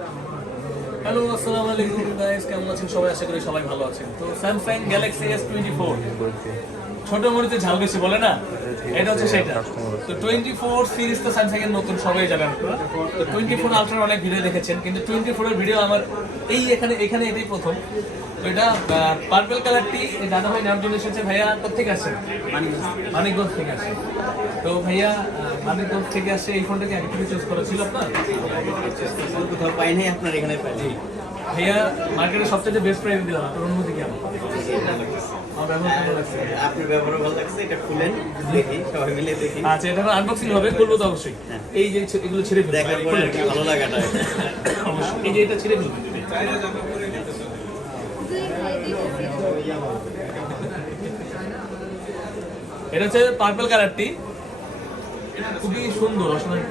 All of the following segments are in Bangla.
হ্যালো, আসসালামু আলাইকুম গাইস, কেমন আছেন সবাই? আশা করি সবাই ভালো আছেন। তো স্যামসাং গ্যালাক্সি S24 ছোট মরিচে ঝাল বেশি বলে না, এটা হচ্ছে সেটা। তো 24 সিরিজ তো স্যামসাং এর নতুন, সবাই জানেন আপনারা। তো 24 আলট্রার অনেক ভিডিও দেখেছেন, কিন্তু 24 এর ভিডিও আমার এখানে এটাই প্রথম। তো এটা পার্পল কালারটি দাদা ভাই নাম জন্য এসেছে। ভাইয়া কোথেকে আসছেন? মানিকগঞ্জ থেকে আসছে। তো ভাইয়া মানিকগঞ্জ থেকে আসছে, এই ফোনটাকে আগে থেকে চুজ করা ছিল আপনার? কোথাও পাই নাই, আপনার এখানে পাই। ভাইয়া মার্কেটে সবচেয়ে বেস্ট প্রাইস দিলাম, আপনার অনুমতি কেমন? আমার ব্যবহার কেমন লাগছে? আপনার ব্যবহার ভালো লাগছে, এটা খুলেন দেখি, সবাই মিলে দেখি। আচ্ছা, এটা আনবক্সিং হবে, খুলবো তো অবশ্যই। এই যে এগুলো ছিঁড়ে ফেলবো, দেখার পরে আর কি ভালো লাগাটা। অবশ্যই। এই যে এটা ছিঁড়ে ফেলবো যদি। এটা হচ্ছে পার্পল কালারটি, খুবই সুন্দর, অসাধারণ।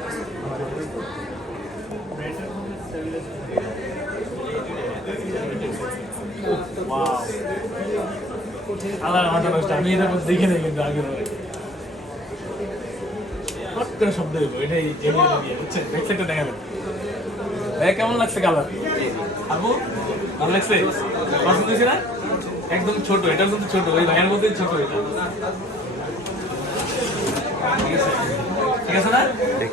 আমি এটা দেখে নেই, কিন্তু আগে করে শব্দ হইব, এটাই বুঝছেন। ব্যাকসাইডটা দেখাবেন। ভাই কেমন লাগছে কালার? আবু ভালো লাগছে? পছন্দ হয়েছে না? একদম ছোট, এটা কিন্তু ছোট, ওই ভাইয়ের মধ্যে ছোট এটা। ঠিক আছে না?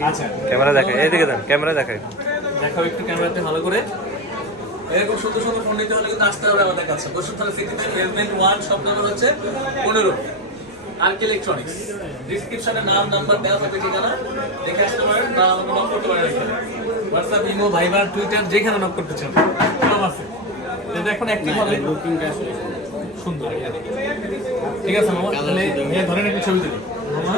আচ্ছা, ক্যামেরা দেখায়, এইদিকে দেন, ক্যামেরা দেখায়। দেখাও একটু ক্যামেরাতে ভালো করে। এরকম সুন্দর সুন্দর ফোন নিতে হলে কিন্তু আসতে হবে আমাদের কাছে। বসুন্ধরা সিটিতে বেসমেন্ট 1, শপ নাম্বার হচ্ছে 15, আরকে ইলেকট্রনিক্স। ডিসক্রিপশনে নাম নাম্বার দেওয়া থাকবে, ঠিকানা দেখে আসতে পারেন, না আমাকে নক করতে পারেন। হোয়াটসঅ্যাপ, ইমো, ভাইবার, টুইটার, যেখানে নক করতে চান সব আছে। এটা এখন অ্যাক্টিভ হবে, বুকিংটা আসলে সুন্দর। ঠিক আছে মামা, তাহলে ধরেন একটা ছবি তুলি মামা।